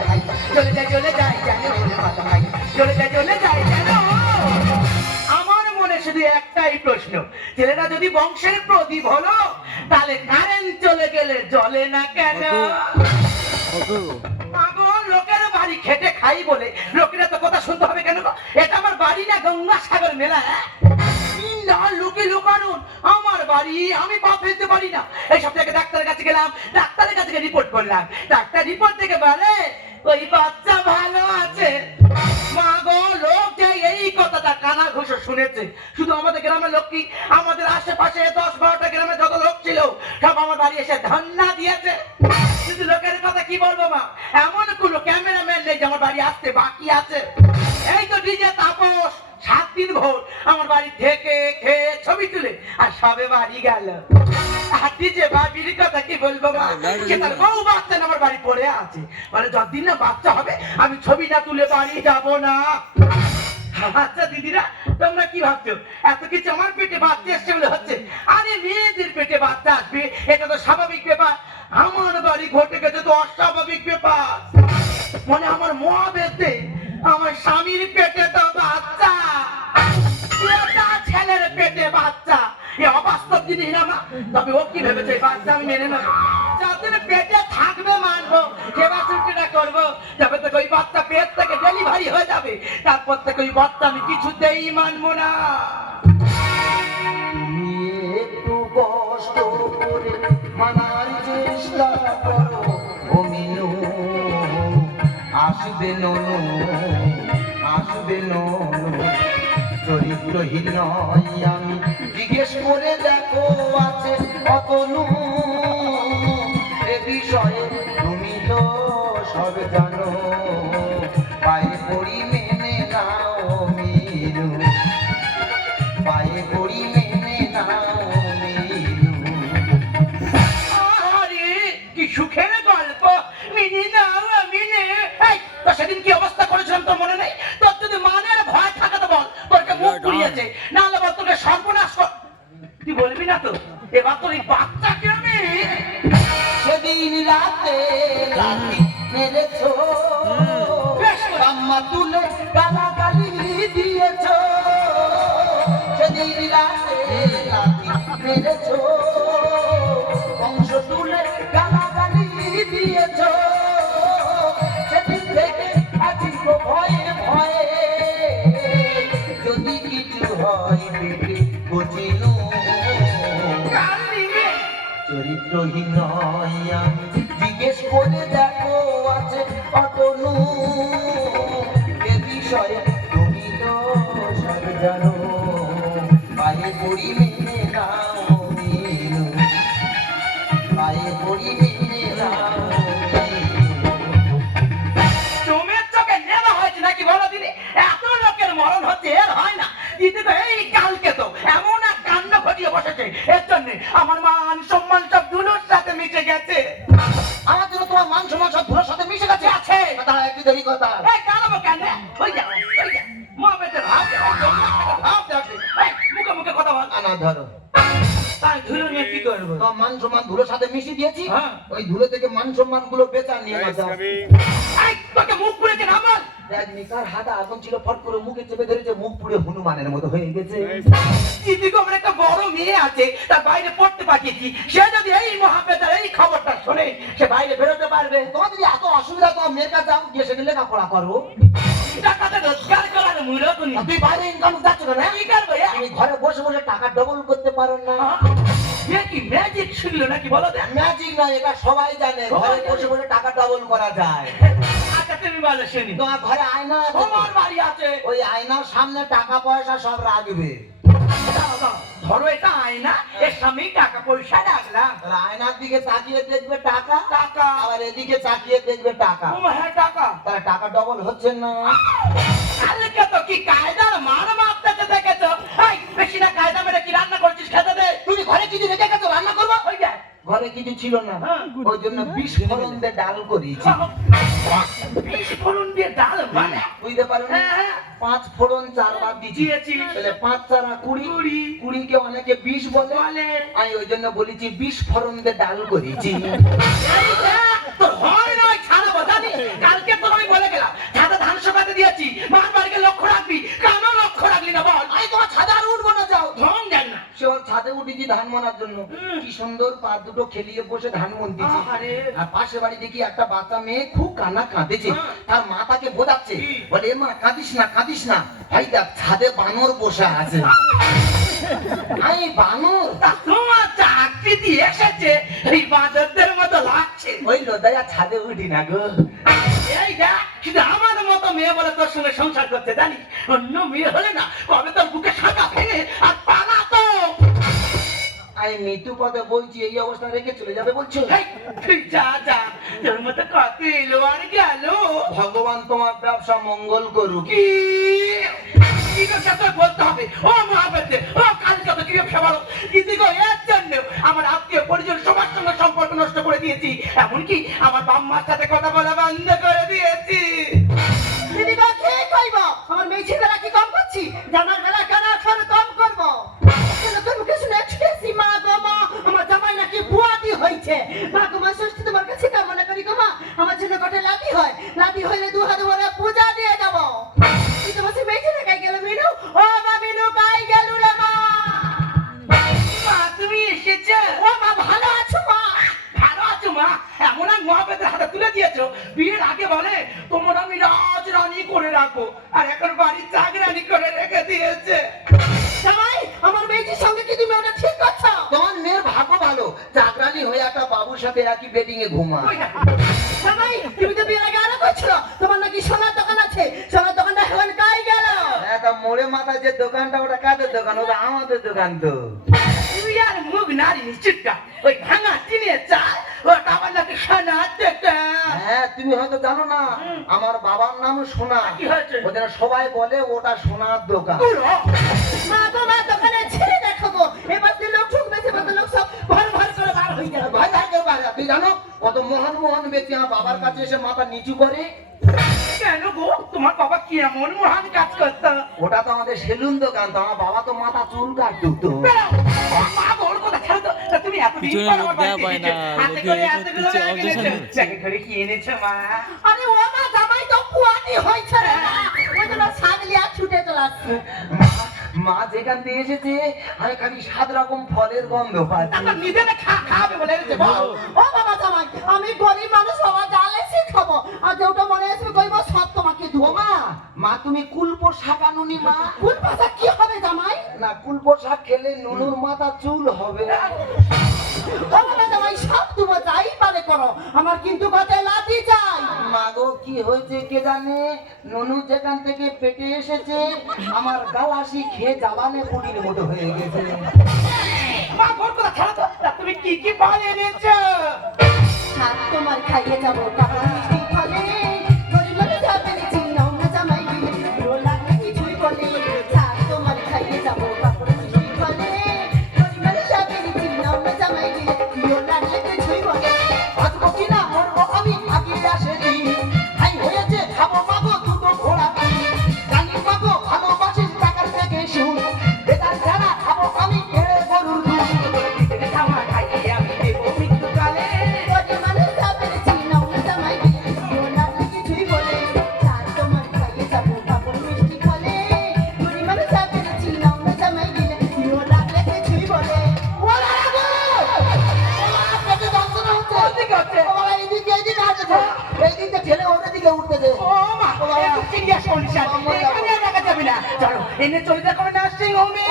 চলে যায় চলে যায় কেন ওরে মাথা ভাই চলে যায় চলে যায় কেন আমার মনে শুধু একটাই প্রশ্ন ছেলেরা যদি বংশের প্রদীপ হলো তাহলে কারেন্ট চলে গেলে জ্বলে না কেন? লোকের বাড়ি খেটে খাই বলে লোকেরা তো কথা শুনতে হবে কেন এটা আমার বাড়ি না গঙ্গা সাগর মেলা হ্যাঁ? লোকে লোকানুন আমার বাড়ি আমি পা ফেলতে পারি না। এই থেকে ডাক্তারের কাছে গেলাম ডাক্তারের কাছে রিপোর্ট করলাম। ডাক্তার রিপোর্ট থেকে বলে ওই বাচ্চা ভালো আছে। মা গো, লোক এই কথাটা কানা ঘুষো শুনেছে। শুধু আমাদের গ্রামের লোক কি? আমাদের আশেপাশে দশ বারোটা গ্রামে যত লোক ছিল, সব আমার এসে ধন্না দিয়েছে। শুধু লোকের কথা কি বলব মা? এমন কোনো ক্যামেরাম্যান নেই যে আমার বাড়ি আসতে বাকি আছে। এই তো ডিজে তাপস, সাত দিন ভোর। আমার বাড়ি থেকে খেয়ে ছবি তুলে, আর সবে বাড়ি গেল। আর ডিজে কথা কি বলব মা? সে তার বউ বাচ্চা আমার বাড়ি পড়ে আছে। মানে যতদিন না বাচ্চা হবে আমি ছবি না তুলে বাড়ি যাব না। আচ্ছা দিদিরা তোমরা কি ভাবছ? এত কিছু আমার পেটে বাচ্চা এসছে বলে হচ্ছে? আরে মেয়েদের পেটে বাচ্চা আসবে? এটা তো স্বাভাবিক ব্যাপার। আমার বাড়ি ঘটে গেছে তো অস্বাভাবিক ব্যাপার। মানে আমার মহাবেদে আমার স্বামীর পেটে তবে ও কি ভেবেছে বাচ্চা আমি মেনে নেব যাদের পেটে থাকবে মানবো সেবা শুশ্রূষা করব তবে তো ওই বাচ্চা পেট থেকে ডেলিভারি হয়ে যাবে তারপর থেকে ওই বাচ্চা আমি কিছুতেই মানবো না একটু কষ্ট করে মানার চেষ্টা করো ননু চরিত্রহীন আমি জিজ্ঞেস করে দেখো আছে এ বিষয়ে তুমি তো সব জানো। পায়ে পড়ি মেনে নাও মিনু পায়ে পড়ি মেনে নাও মিনু আরে কি সুখের গল্প। মিনি নাও মিনি এই তো সেদিন কি অবস্থা করেছিলাম তোর মনে নেই? তোর যদি মানের ভয় থাকে তো বল। তোরকে মুখ পুড়িয়েছে না হলে বল তোকে সর্বনাশ তুই বলবি না তো? এবার তোর এই বাচ্চাকে আমি সেদিন রাতে লাঠি মেরেছ। আম্মা তুলে গালাগালি দিয়েছ। চরিত্রহীন নয় জিজ্ঞেস করে দেখো আছে অতনু এ বিষয়ে তুমি তো সব জানো। ধুলো নিয়ে কি করব? মান সম্মান ধুলোর সাথে মিশিয়ে দিয়েছি? হ্যাঁ। ওই ধুলো থেকে মান সম্মানগুলো বেচা নিয়ে যাও তোকে মুখ পুড়েছে না দেখ নিকার হাতে আগুন ছিল ফট করে মুখে চেপে ধরেছে মুখ পুড়ে হনুমানের মতো হয়ে গেছে। আমার একটা বড় মেয়ে আছে তার বাইরে পড়তে পাঠিয়েছি। সে যদি এই মহাপেতার এই খবরটা শোনে সে বাইরে বেরোতে পারবে। তোমার যদি এত অসুবিধা তো মেয়ের কাছে যাও গিয়ে সেখানে লেখাপড়া করো। টাকাতে রোজগার করার মূল্য তুই বাইরে ইনকাম যাচ্ছ কেন হ্যাঁ? কি করব এ? ঘরে বসে বসে টাকা ডবল করতে পারো না। এ কি ম্যাজিক শুনলো নাকি বলো ম্যাজিক না এটা সবাই জানে। ঘরে বসে বসে টাকা ডবল করা যায়। আচ্ছা তুমি বলো শুনি। তোমার ঘরে আয়না তোমার বাড়ি আছে। ওই আয়নার সামনে টাকা পয়সা সব রাখবে। ধরো এটা আয়না। এর সামনেই টাকা পয়সা রাখলাম। আয়নার দিকে তাকিয়ে দেখবে টাকা। টাকা। আবার এদিকে তাকিয়ে দেখবে টাকা। হ্যাঁ টাকা। তাহলে টাকা ডবল হচ্ছে না। ছিল না। হ্যাঁ, ওই জন্য হ্যাঁ। বিষ ফলন দিয়ে ডাল করিয়েছি বিষ ফলন দিয়ে ডাল মানে? বুঝতে পারো হ্যাঁ, পাঁচ ফোড়ন চার বার দিয়েছি। তাহলে পাঁচ চারা কুড়ি। কুড়ি। কে অনেকে বিষ বলে। আমি ওই জন্য বলেছি বিষ ফোড়ন দিয়ে ডাল করিয়েছি হয় কালকে তো আমি বলে গেলাম লক্ষ্য রাখবি। কেন লক্ষ্য রাখলি না বল? আমি তোমার ছাদা উঠবো না যাও। ছাদে উঠেছি ধান মানার জন্য। কি সুন্দর পা দুটো খেলিয়ে বসে ধান মন্দিছে। আর পাশে বাড়ি দেখি একটা বাচ্চা মেয়ে খুব কান্না কাঁদেছে। তার মা তাকে বোঝাচ্ছে বলে এ মা কাঁদিস না কাঁদিস না। ভাই দেখ ছাদে বানর বসে আছে। আমি বানর? তোমার যা আকৃতি এসেছে এই বাঁদরদের মতো লাগছে। ওই লোদায়া ছাদে উঠি না গো। এই দেখ শুধু আমার মতো মেয়ে বলে তোর সঙ্গে সংসার করতে জানিস? অন্য মেয়ে হলে না কবে তোর বুকে সাঁটা ভেঙে আর পালাতো আমি মৃত্যু পথে বলছি এই অবস্থা রেখে চলে যাবে বলছো? তুই যা যা তোর মতো কত এলো আর গেল। ভগবান তোমার ব্যবসা মঙ্গল করুক। কি? কি কথা তোর বলতে হবে? ও মহাবেদে ও কালকে তো কি ব্যবসা বলো কিন্তু এর জন্য আমার আত্মীয় পরিজন সবার সঙ্গে সম্পর্ক নষ্ট করে দিয়েছি। এমনকি আমার বাম্মার সাথে কথা বলা বন্ধ করে দিয়েছি। দিদি গো ঠিক কইব আমার মেয়ে বেলা কি কম করছি? জামার বেলা বিয়ের আগে বলে তোমার আমি রাজ রানী করে রাখো আর এখন বাড়ির চাকরানি করে রেখে দিয়েছে। আমার মেয়েটির সঙ্গে কি তুমি ওটা ঠিক করছ? তোমার মেয়ের ভাগ্য ভালো। চাকরানি হয়ে একটা বাবুর সাথে একই বেডিং এ ঘুমা জামাই তুমি তো বিয়ের আগে আরও করছিল তোমার নাকি সোনার দোকান আছে। সোনার দোকানটা এখন কাই গেল? হ্যাঁ তা মোড়ে মাথা যে দোকানটা ওটা কাদের দোকান? ওটা আমাদের দোকান তো। তুই আর মুখ নারী নিশ্চিতটা ওই ভাঙা টিনে চাল ওটা আমার নাকি সোনা দেখতে হ্যাঁ তুমি হয়তো জানো না আমার বাবার নাম সোনা। কি ওদের সবাই বলে ওটা সোনার দোকান। মা দোকানে ছেড়ে দেখাবো। এবার লোক বলতে লোক সব ভর ভর করে বার হয়ে যাবে। তুই জানো কত মহান মহান ব্যক্তি আমার বাবার কাছে এসে মাথা নিচু করে। কেন গো? তোমার বাবা কি এমন মহান কাজ করত? ওটা তো আমাদের সেলুন দোকান তো আমার বাবা তো মাথা চুল কাটতো। তো মা বড় কথা ছাড়ো তো তুমি এত দিন পর আমার বাড়িতে এসেছ। হাতে করে এতগুলো ব্যাগ। করে কি এনেছো মা? আরে ও মা জামাই তো পুয়াতি হয়েছে রে ওই জন্য ছাগলি আর ছুটে চলে আসছে। মা- যেখান থেকে এসেছে আমি খালি সাত রকম ফলের গন্ধ পাচ্ছি। নিজে খাবে বলে ও বাবা জামাই আমি গরিব মানুষ বাবা জালে আর যেটা মনে কইব সব তোমাকে দেবো। মা মা তুমি কুলপো শাক আনুনি মা। কোন ভাষা কি হবে জামাই? না কুলপো শাক খেলে নুনুর মাথা চুল হবে। ও বাবা জামাই সব দেবো যাই পারে করো। আমার কিন্তু কথা লাতি চাই। মাগো, কি হয়েছে কে জানে? ননু যেখান থেকে পেটে এসেছে, আমার গালাসি খেয়ে জ্বালানে পুরীর মতো হয়ে গেছে। তুমি কি কি ফল এনেছো? তোমার খাইয়ে যাব কাপড় দিকে উঠতে দে। ও মা চিন্তা করছিস এখানে রাখা যাবে না। চলো এনে চলে যাব নার্সিং হোমে